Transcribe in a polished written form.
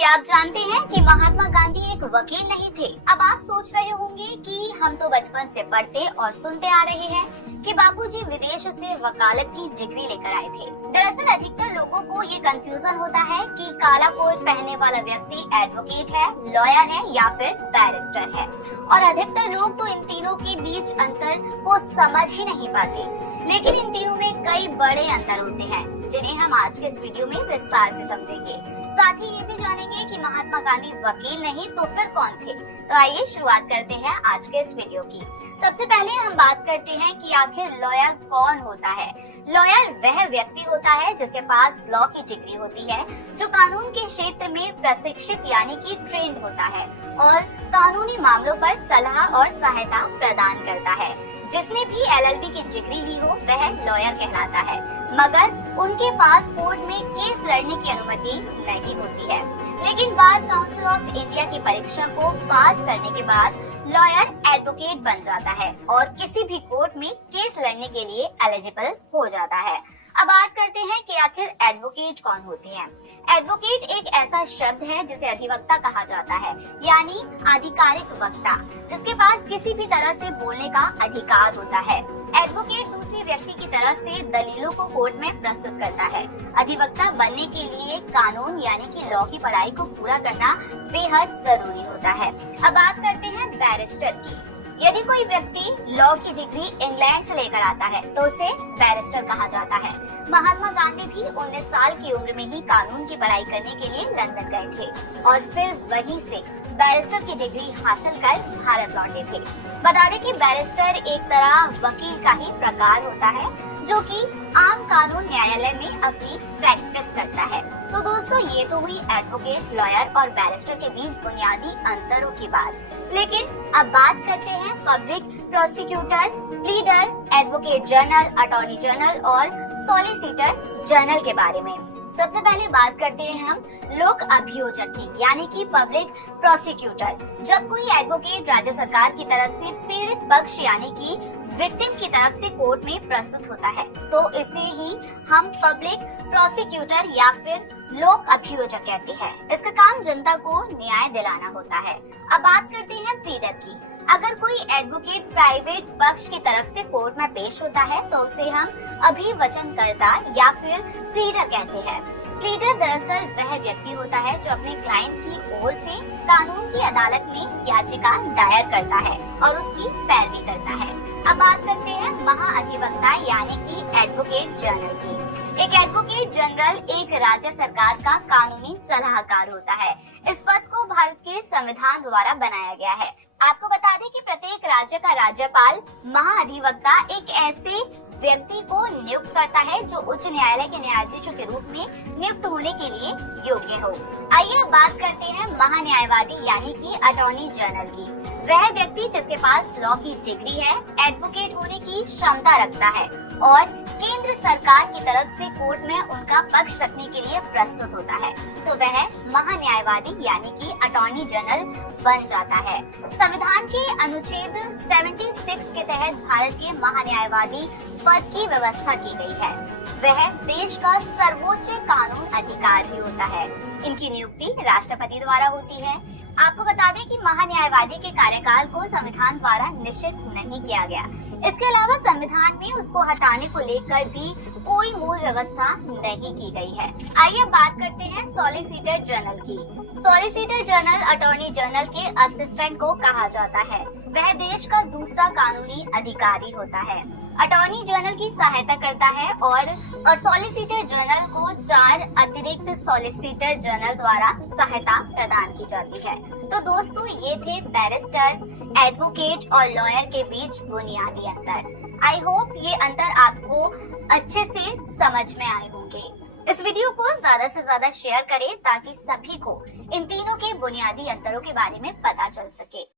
क्या आप जानते हैं कि महात्मा गांधी एक वकील नहीं थे? अब आप सोच रहे होंगे कि हम तो बचपन से पढ़ते और सुनते आ रहे हैं कि बापूजी विदेश से वकालत की डिग्री लेकर आए थे। दरअसल अधिकतर लोगों को ये कंफ्यूजन होता है कि काला कोट पहनने वाला व्यक्ति एडवोकेट है, लॉयर है या फिर बैरिस्टर है, और अधिकतर लोग तो इन तीनों के बीच अंतर को समझ ही नहीं पाते। लेकिन इन तीनों में कई बड़े अंतर होते हैं जिन्हें हम आज के इस वीडियो में विस्तार से समझेंगे। साथ ही ये भी जानेंगे कि महात्मा गांधी वकील नहीं तो फिर कौन थे। तो आइए शुरुआत करते हैं आज के इस वीडियो की। सबसे पहले हम बात करते हैं कि आखिर लॉयर कौन होता है। लॉयर वह व्यक्ति होता है जिसके पास लॉ की डिग्री होती है, जो कानून के क्षेत्र में प्रशिक्षित यानी कि ट्रेंड होता है और कानूनी मामलों पर सलाह और सहायता प्रदान करता है। जिसने भी LLB की डिग्री ली हो वह लॉयर कहलाता है, मगर उनके पास कोर्ट में केस लड़ने की अनुमति नहीं होती है। लेकिन बार काउंसिल ऑफ इंडिया की परीक्षा को पास करने के बाद लॉयर एडवोकेट बन जाता है और किसी भी कोर्ट में केस लड़ने के लिए एलिजिबल हो जाता है। अब बात करते हैं कि आखिर एडवोकेट कौन होते हैं। एडवोकेट एक ऐसा शब्द है जिसे अधिवक्ता कहा जाता है, यानी आधिकारिक वक्ता, जिसके पास किसी भी तरह से बोलने का अधिकार होता है। एडवोकेट दूसरे व्यक्ति की तरफ से दलीलों को कोर्ट में प्रस्तुत करता है। अधिवक्ता बनने के लिए कानून यानी कि लॉ की पढ़ाई को पूरा करना बेहद जरूरी होता है। अब बात करते हैं बैरिस्टर की। यदि कोई व्यक्ति लॉ की डिग्री इंग्लैंड से लेकर आता है तो उसे बैरिस्टर कहा जाता है। महात्मा गांधी भी 19 साल की उम्र में ही कानून की पढ़ाई करने के लिए लंदन गए थे और फिर वहीं से बैरिस्टर की डिग्री हासिल कर भारत लौटे थे। बता दें कि बैरिस्टर एक तरह वकील का ही प्रकार होता है जो कि आम कानून न्यायालय में अपनी प्रैक्टिस करता है। तो दोस्तों, ये तो हुई एडवोकेट, लॉयर और बैरिस्टर के बीच बुनियादी अंतरों की बात। लेकिन अब बात करते हैं public prosecutor, pleader, advocate general, attorney general और सॉलिसिटर जनरल के बारे में। सबसे पहले बात करते हैं हम लोक अभियोजक की, यानी कि पब्लिक प्रोसिक्यूटर। जब कोई एडवोकेट राज्य सरकार की तरफ से पीड़ित पक्ष यानी कि विक्टिम की तरफ से कोर्ट में प्रस्तुत होता है तो इसे ही हम पब्लिक प्रोसिक्यूटर या फिर लोक अभियोजक कहते हैं। इसका काम जनता को न्याय दिलाना होता है। अब बात करते हैं प्लीडर की। अगर कोई एडवोकेट प्राइवेट पक्ष की तरफ से कोर्ट में पेश होता है तो उसे हम अभिवचनकर्ता या फिर प्लीडर कहते हैं। प्लीडर दरअसल वह व्यक्ति होता है जो अपने क्लाइंट की ओर से कानून की अदालत में याचिका दायर करता है और उसकी पैरवी करता है। अब बात करते हैं महाअधिवक्ता यानी कि एडवोकेट जनरल की। एक एडवोकेट जनरल एक राज्य सरकार का कानूनी सलाहकार होता है। इस पद को भारत के संविधान द्वारा बनाया गया है। आपको बता दें कि प्रत्येक राज्य का राज्यपाल महाअधिवक्ता एक ऐसे व्यक्ति को नियुक्त करता है जो उच्च न्यायालय के न्यायाधीशों के रूप में नियुक्त होने के लिए योग्य हो। आइए बात करते हैं महान्यायवादी यानी कि अटॉर्नी जनरल की। वह व्यक्ति जिसके पास लॉ की डिग्री है, एडवोकेट होने की क्षमता रखता है और केंद्र सरकार की तरफ से कोर्ट में उनका पक्ष रखने के लिए प्रस्तुत होता है, तो वह महान्यायवादी यानी कि अटॉर्नी जनरल बन जाता है। संविधान के अनुच्छेद 76 के तहत भारत के महान्यायवादी पद की व्यवस्था की गई है। वह देश का सर्वोच्च कानून अधिकारी होता है। इनकी नियुक्ति राष्ट्रपति द्वारा होती है। आपको बता दें कि महान्यायवादी के कार्यकाल को संविधान द्वारा निश्चित नहीं किया गया। इसके अलावा संविधान में उसको हटाने को लेकर भी कोई मूल व्यवस्था नहीं की गई है। आइए बात करते हैं सॉलिसिटर जनरल की। सॉलिसिटर जनरल अटॉर्नी जनरल के असिस्टेंट को कहा जाता है। वह देश का दूसरा कानूनी अधिकारी होता है। अटॉर्नी जनरल की सहायता करता है और सॉलिसिटर जनरल को 4 अतिरिक्त सॉलिसिटर जनरल द्वारा सहायता प्रदान की जाती है। तो दोस्तों, ये थे बैरिस्टर, एडवोकेट और लॉयर के बीच बुनियादी अंतर। आई होप ये अंतर आपको अच्छे से समझ में आए होंगे। इस वीडियो को ज्यादा से ज्यादा शेयर करें ताकि सभी को इन तीनों के बुनियादी अंतरों के बारे में पता चल सके।